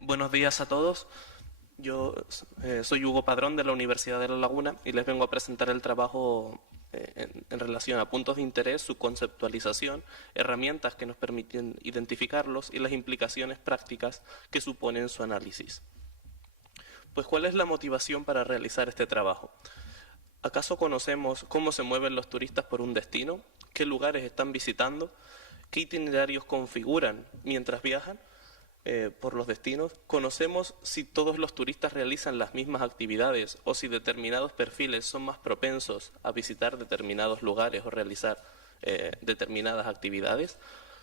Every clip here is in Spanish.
Buenos días a todos. Yo soy Hugo Padrón de la Universidad de La Laguna y les vengo a presentar el trabajo en relación a puntos de interés, su conceptualización, herramientas que nos permiten identificarlos y las implicaciones prácticas que suponen su análisis. Pues, ¿cuál es la motivación para realizar este trabajo? ¿Acaso conocemos cómo se mueven los turistas por un destino? ¿Qué lugares están visitando? ¿Qué itinerarios configuran mientras viajan por los destinos? ¿Conocemos si todos los turistas realizan las mismas actividades o si determinados perfiles son más propensos a visitar determinados lugares o realizar determinadas actividades?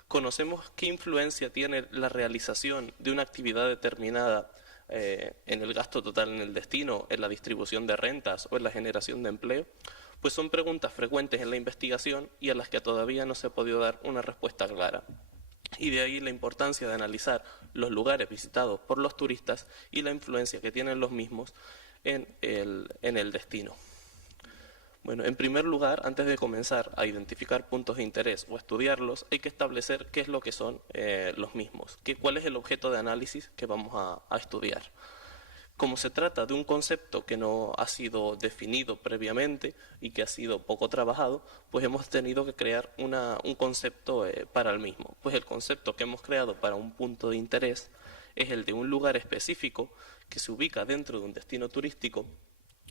¿Conocemos qué influencia tiene la realización de una actividad determinada en el gasto total en el destino, en la distribución de rentas o en la generación de empleo? Pues son preguntas frecuentes en la investigación y a las que todavía no se ha podido dar una respuesta clara. Y de ahí la importancia de analizar los lugares visitados por los turistas y la influencia que tienen los mismos en el destino. Bueno, en primer lugar, antes de comenzar a identificar puntos de interés o estudiarlos, hay que establecer qué es lo que son los mismos, cuál es el objeto de análisis que vamos a estudiar. Como se trata de un concepto que no ha sido definido previamente y que ha sido poco trabajado, pues hemos tenido que crear un concepto para el mismo. Pues el concepto que hemos creado para un punto de interés es el de un lugar específico que se ubica dentro de un destino turístico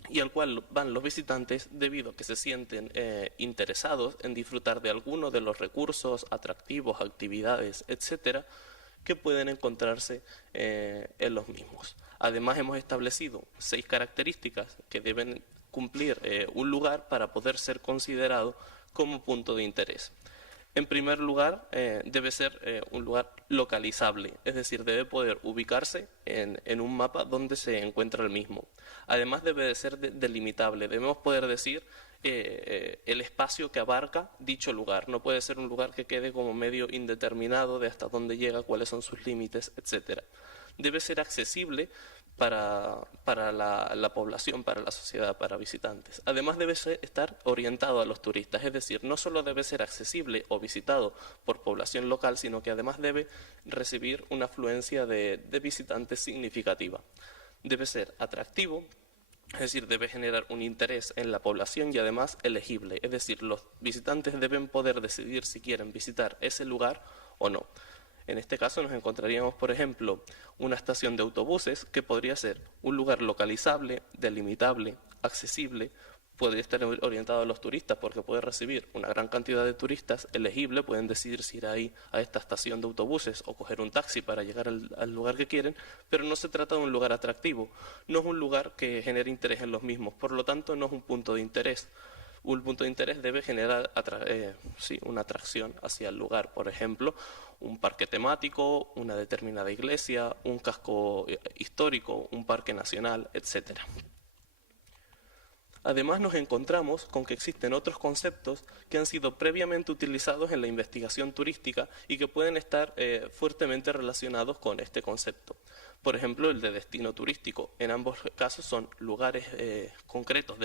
y al cual van los visitantes debido a que se sienten interesados en disfrutar de alguno de los recursos, atractivos, actividades, etcétera, que pueden encontrarse en los mismos. Además, hemos establecido 6 características que deben cumplir un lugar para poder ser considerado como punto de interés. En primer lugar, debe ser un lugar localizable, es decir, debe poder ubicarse en un mapa donde se encuentra el mismo. Además, debe de ser delimitable, debemos poder decir el espacio que abarca dicho lugar. No puede ser un lugar que quede como medio indeterminado de hasta dónde llega, cuáles son sus límites, etcétera. Debe ser accesible para la población, para la sociedad, para visitantes. Además debe estar orientado a los turistas, es decir, no solo debe ser accesible o visitado por población local, sino que además debe recibir una afluencia de visitantes significativa. Debe ser atractivo, es decir, debe generar un interés en la población y además elegible, es decir, los visitantes deben poder decidir si quieren visitar ese lugar o no. En este caso nos encontraríamos, por ejemplo, una estación de autobuses que podría ser un lugar localizable, delimitable, accesible, podría estar orientado a los turistas porque puede recibir una gran cantidad de turistas, elegible, pueden decidir si ir ahí a esta estación de autobuses o coger un taxi para llegar al lugar que quieren, pero no se trata de un lugar atractivo, no es un lugar que genere interés en los mismos, por lo tanto no es un punto de interés. Un punto de interés debe generar una atracción hacia el lugar, por ejemplo, un parque temático, una determinada iglesia, un casco histórico, un parque nacional, etcétera. Además nos encontramos con que existen otros conceptos que han sido previamente utilizados en la investigación turística y que pueden estar fuertemente relacionados con este concepto. Por ejemplo, el de destino turístico. En ambos casos son lugares concretos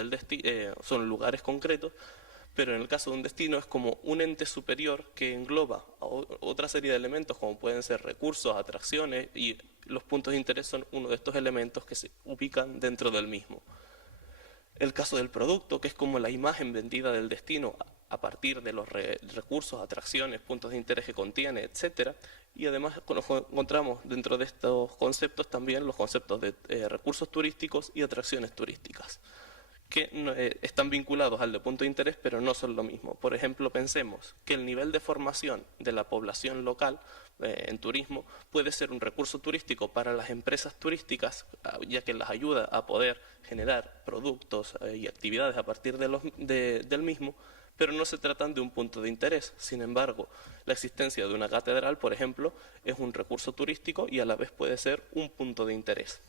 son lugares concretos, pero en el caso de un destino es como un ente superior que engloba otra serie de elementos como pueden ser recursos, atracciones, y los puntos de interés son uno de estos elementos que se ubican dentro del mismo. El caso del producto, que es como la imagen vendida del destino a partir de los recursos, atracciones, puntos de interés que contiene, etcétera. Y además encontramos dentro de estos conceptos también los conceptos de recursos turísticos y atracciones turísticas, que están vinculados al de punto de interés, pero no son lo mismo. Por ejemplo, pensemos que el nivel de formación de la población local en turismo puede ser un recurso turístico para las empresas turísticas, ya que las ayuda a poder generar productos y actividades a partir del mismo, pero no se tratan de un punto de interés. Sin embargo, la existencia de una catedral, por ejemplo, es un recurso turístico y a la vez puede ser un punto de interés.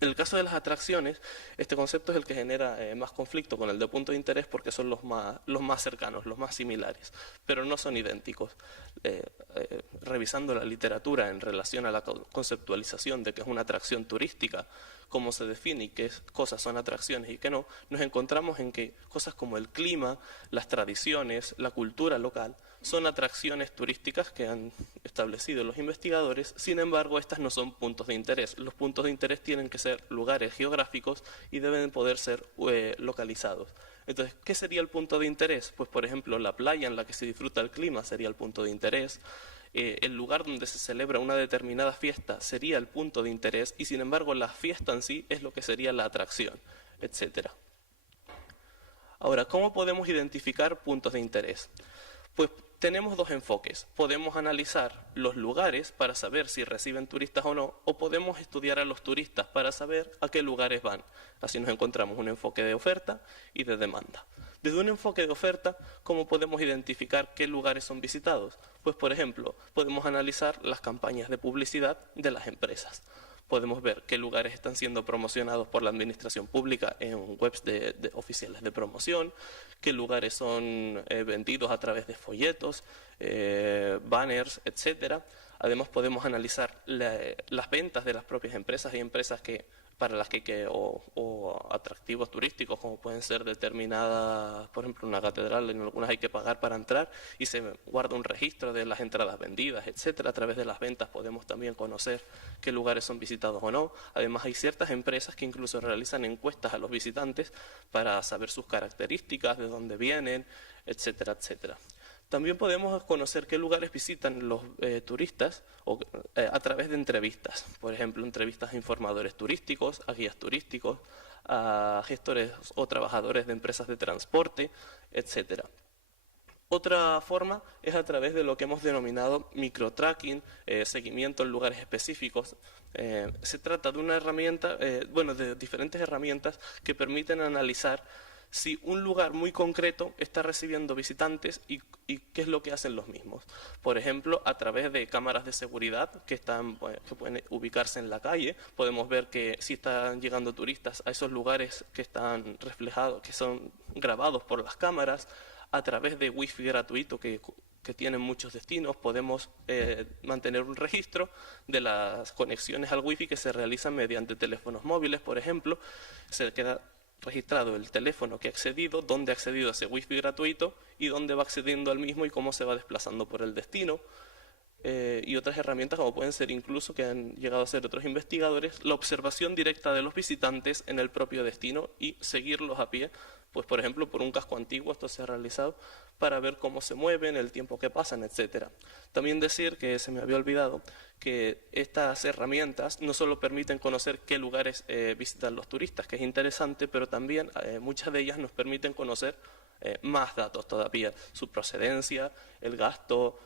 En el caso de las atracciones, este concepto es el que genera más conflicto con el de punto de interés porque son los más cercanos, los más similares, pero no son idénticos. Revisando la literatura en relación a la conceptualización de qué es una atracción turística, cómo se define y qué cosas son atracciones y qué no, nos encontramos en que cosas como el clima, las tradiciones, la cultura local son atracciones turísticas que han establecido los investigadores, sin embargo estas no son puntos de interés. Los puntos de interés tienen que ser lugares geográficos y deben poder ser localizados. Entonces, ¿qué sería el punto de interés? Pues por ejemplo la playa en la que se disfruta el clima sería el punto de interés. El lugar donde se celebra una determinada fiesta sería el punto de interés y sin embargo la fiesta en sí es lo que sería la atracción, etcétera. Ahora, ¿cómo podemos identificar puntos de interés? Pues tenemos dos enfoques. Podemos analizar los lugares para saber si reciben turistas o no, o podemos estudiar a los turistas para saber a qué lugares van. Así nos encontramos un enfoque de oferta y de demanda. Desde un enfoque de oferta, ¿cómo podemos identificar qué lugares son visitados? Pues, por ejemplo, podemos analizar las campañas de publicidad de las empresas. Podemos ver qué lugares están siendo promocionados por la administración pública en webs oficiales de promoción, qué lugares son vendidos a través de folletos, banners, etcétera. Además podemos analizar las ventas de las propias empresas. Hay empresas para las que o atractivos turísticos, como pueden ser determinadas, por ejemplo, una catedral, en algunas hay que pagar para entrar y se guarda un registro de las entradas vendidas, etcétera. A través de las ventas podemos también conocer qué lugares son visitados o no. Además, hay ciertas empresas que incluso realizan encuestas a los visitantes para saber sus características, de dónde vienen, etcétera, etcétera. También podemos conocer qué lugares visitan los turistas a través de entrevistas. Por ejemplo, entrevistas a informadores turísticos, a guías turísticos, a gestores o trabajadores de empresas de transporte, etcétera. Otra forma es a través de lo que hemos denominado microtracking, seguimiento en lugares específicos. Se trata de una herramienta, de diferentes herramientas que permiten analizar si un lugar muy concreto está recibiendo visitantes y qué es lo que hacen los mismos. Por ejemplo, a través de cámaras de seguridad que pueden ubicarse en la calle, podemos ver que si están llegando turistas a esos lugares que están reflejados, que son grabados por las cámaras. A través de wifi gratuito que tienen muchos destinos, podemos mantener un registro de las conexiones al wifi que se realizan mediante teléfonos móviles, por ejemplo. Se queda registrado el teléfono que ha accedido, dónde ha accedido a ese wifi gratuito y dónde va accediendo al mismo y cómo se va desplazando por el destino. Y otras herramientas como pueden ser incluso, que han llegado a ser otros investigadores, la observación directa de los visitantes en el propio destino y seguirlos a pie, pues por ejemplo por un casco antiguo esto se ha realizado para ver cómo se mueven, el tiempo que pasan, etcétera. También decir, que se me había olvidado, que estas herramientas no solo permiten conocer qué lugares visitan los turistas, que es interesante, pero también muchas de ellas nos permiten conocer más datos todavía, su procedencia, el gasto,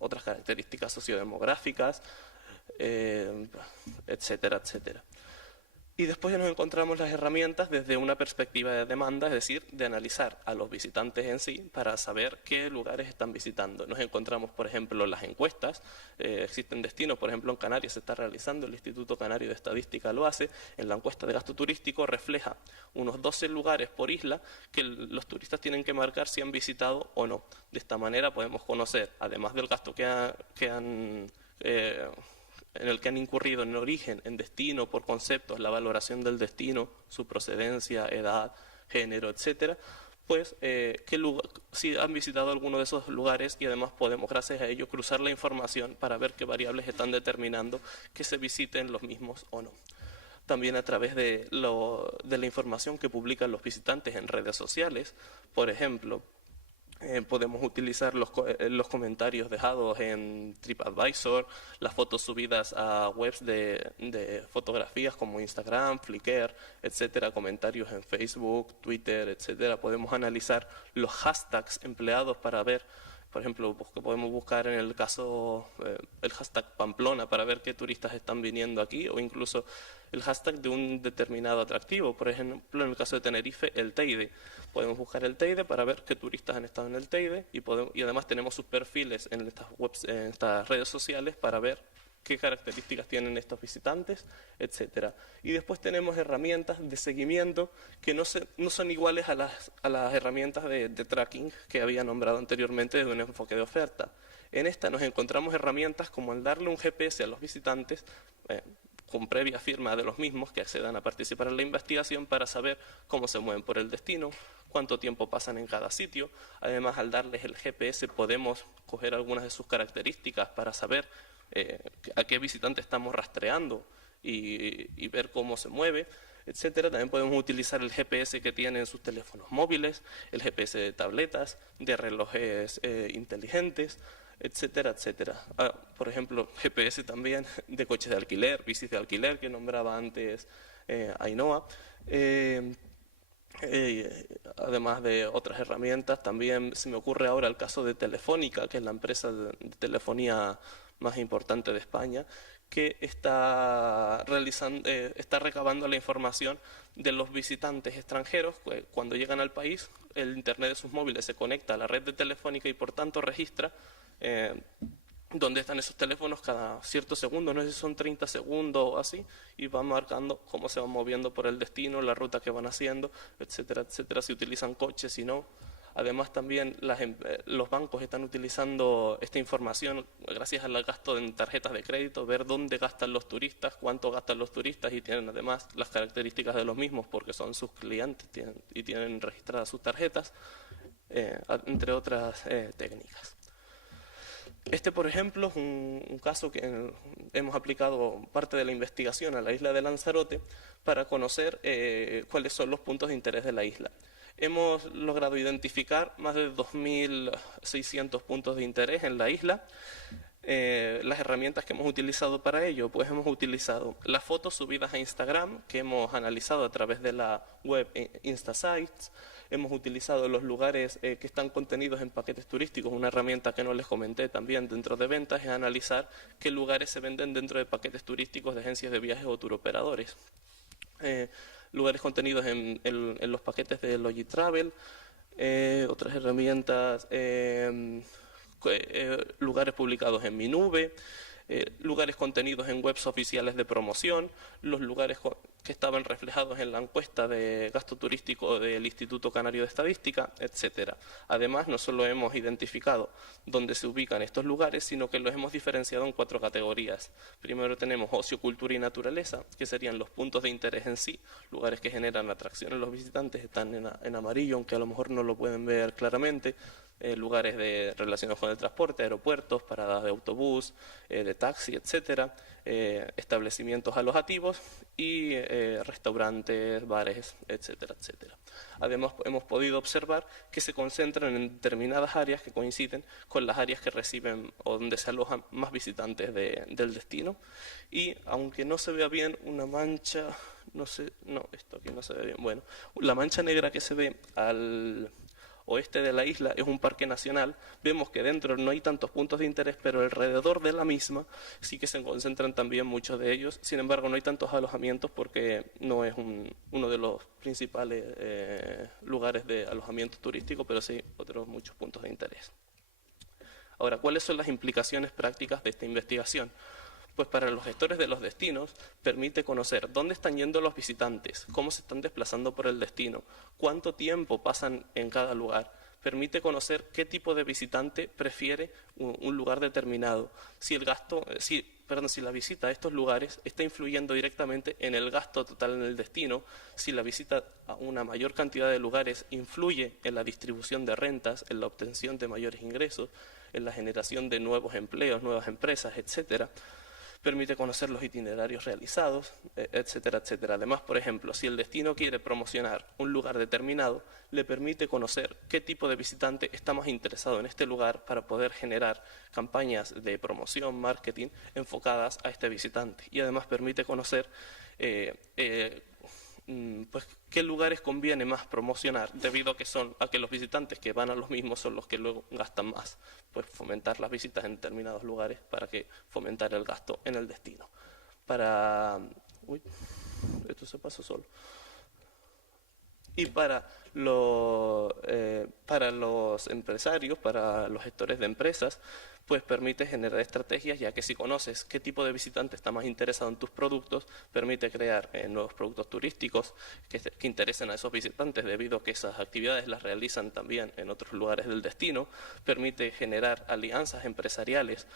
otras características sociodemográficas, etcétera, etcétera. Y después ya nos encontramos las herramientas desde una perspectiva de demanda, es decir, de analizar a los visitantes en sí para saber qué lugares están visitando. Nos encontramos, por ejemplo, las encuestas. Existen destinos, por ejemplo, en Canarias se está realizando, el Instituto Canario de Estadística lo hace. En la encuesta de gasto turístico refleja unos 12 lugares por isla que los turistas tienen que marcar si han visitado o no. De esta manera podemos conocer, además del gasto en el que han incurrido en origen, en destino, por conceptos, la valoración del destino, su procedencia, edad, género, etcétera, pues si han visitado alguno de esos lugares, y además podemos, gracias a ello, cruzar la información para ver qué variables están determinando que se visiten los mismos o no. También a través de la información que publican los visitantes en redes sociales, por ejemplo, podemos utilizar los comentarios dejados en TripAdvisor, las fotos subidas a webs de fotografías como Instagram, Flickr, etcétera, comentarios en Facebook, Twitter, etcétera. Podemos analizar los hashtags empleados para ver, por ejemplo, podemos buscar en el caso el hashtag Pamplona para ver qué turistas están viniendo aquí, o incluso el hashtag de un determinado atractivo. Por ejemplo, en el caso de Tenerife, el Teide. Podemos buscar el Teide para ver qué turistas han estado en el Teide y además tenemos sus perfiles en estas webs, en estas redes sociales para ver qué características tienen estos visitantes, etcétera. Y después tenemos herramientas de seguimiento que no son iguales a las herramientas de tracking que había nombrado anteriormente desde un enfoque de oferta. En esta nos encontramos herramientas como el darle un GPS a los visitantes, con previa firma de los mismos que accedan a participar en la investigación para saber cómo se mueven por el destino, cuánto tiempo pasan en cada sitio. Además, al darles el GPS podemos coger algunas de sus características para saber a qué visitante estamos rastreando y ver cómo se mueve, etcétera. También podemos utilizar el GPS que tienen sus teléfonos móviles, el GPS de tabletas, de relojes inteligentes, etcétera, etcétera. Por ejemplo, GPS también de coches de alquiler, bicis de alquiler que nombraba antes Ainhoa. Además de otras herramientas, también se me ocurre ahora el caso de Telefónica, que es la empresa de telefonía más importante de España, que está recabando la información de los visitantes extranjeros. Cuando llegan al país, el internet de sus móviles se conecta a la red de Telefónica y por tanto registra dónde están esos teléfonos cada cierto segundo, no sé si son 30 segundos o así, y va marcando cómo se van moviendo por el destino, la ruta que van haciendo, etcétera, etcétera, si utilizan coches, si no. Además, también los bancos están utilizando esta información gracias al gasto en tarjetas de crédito, ver dónde gastan los turistas, cuánto gastan los turistas, y tienen además las características de los mismos porque son sus clientes y tienen registradas sus tarjetas, entre otras técnicas. Este, por ejemplo, es un caso que hemos aplicado parte de la investigación a la isla de Lanzarote para conocer cuáles son los puntos de interés de la isla. Hemos logrado identificar más de 2.600 puntos de interés en la isla. Las herramientas que hemos utilizado para ello, pues hemos utilizado las fotos subidas a Instagram, que hemos analizado a través de la web InstaSites. Hemos utilizado los lugares que están contenidos en paquetes turísticos. Una herramienta que no les comenté también dentro de ventas es analizar qué lugares se venden dentro de paquetes turísticos de agencias de viajes o turoperadores. Lugares contenidos en los paquetes de Logitravel, otras herramientas, lugares publicados en mi nube, lugares contenidos en webs oficiales de promoción, los lugares que estaban reflejados en la encuesta de gasto turístico del Instituto Canario de Estadística, etcétera. Además, no solo hemos identificado dónde se ubican estos lugares, sino que los hemos diferenciado en 4 categorías. Primero tenemos ocio, cultura y naturaleza, que serían los puntos de interés en sí, lugares que generan atracción en los visitantes, están en amarillo, aunque a lo mejor no lo pueden ver claramente. Lugares relacionados con el transporte, aeropuertos, paradas de autobús, de taxi, etcétera, establecimientos alojativos y restaurantes, bares, etcétera, etcétera. Además, hemos podido observar que se concentran en determinadas áreas que coinciden con las áreas que reciben o donde se alojan más visitantes del destino. Y aunque no se vea bien una mancha, esto aquí no se ve bien, bueno, la mancha negra que se ve al oeste de la isla es un parque nacional. Vemos que dentro no hay tantos puntos de interés, pero alrededor de la misma sí que se concentran también muchos de ellos. Sin embargo, no hay tantos alojamientos porque no es uno de los principales lugares de alojamiento turístico, pero sí otros muchos puntos de interés. Ahora, ¿cuáles son las implicaciones prácticas de esta investigación? Pues para los gestores de los destinos permite conocer dónde están yendo los visitantes, cómo se están desplazando por el destino, cuánto tiempo pasan en cada lugar. Permite conocer qué tipo de visitante prefiere un lugar determinado, si la visita a estos lugares está influyendo directamente en el gasto total en el destino, si la visita a una mayor cantidad de lugares influye en la distribución de rentas, en la obtención de mayores ingresos, en la generación de nuevos empleos, nuevas empresas, etcétera. Permite conocer los itinerarios realizados, etcétera, etcétera. Además, por ejemplo, si el destino quiere promocionar un lugar determinado, le permite conocer qué tipo de visitante está más interesado en este lugar para poder generar campañas de promoción, marketing, enfocadas a este visitante. Y además permite conocer pues qué lugares conviene más promocionar, debido a que los visitantes que van a los mismos son los que luego gastan más. Pues fomentar las visitas en determinados lugares para que fomentar el gasto en el destino. Esto se pasó solo. Y para los empresarios, para los gestores de empresas, pues permite generar estrategias, ya que si conoces qué tipo de visitante está más interesado en tus productos, permite crear nuevos productos turísticos que interesen a esos visitantes, debido a que esas actividades las realizan también en otros lugares del destino. Permite generar alianzas empresariales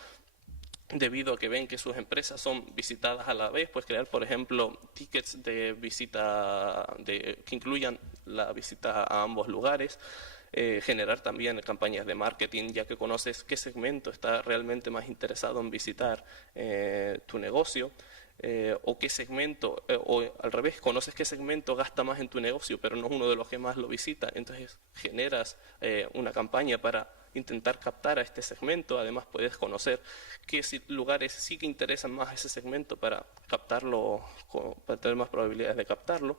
debido a que ven que sus empresas son visitadas a la vez, pues crear, por ejemplo, tickets de visita que incluyan la visita a ambos lugares, generar también campañas de marketing, ya que conoces qué segmento está realmente más interesado en visitar tu negocio. O qué segmento, o al revés, conoces qué segmento gasta más en tu negocio, pero no es uno de los que más lo visita, entonces generas una campaña para intentar captar a este segmento. Además puedes conocer qué lugares sí que interesan más a ese segmento para captarlo, para tener más probabilidades de captarlo,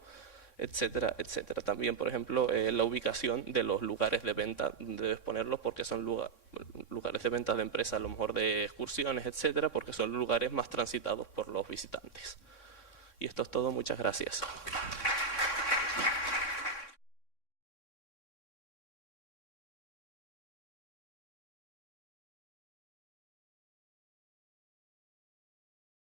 etcétera, etcétera. También, por ejemplo, la ubicación de los lugares de venta donde debes ponerlos, porque son lugares de venta de empresas, a lo mejor de excursiones, etcétera, porque son lugares más transitados por los visitantes. Y esto es todo. Muchas gracias.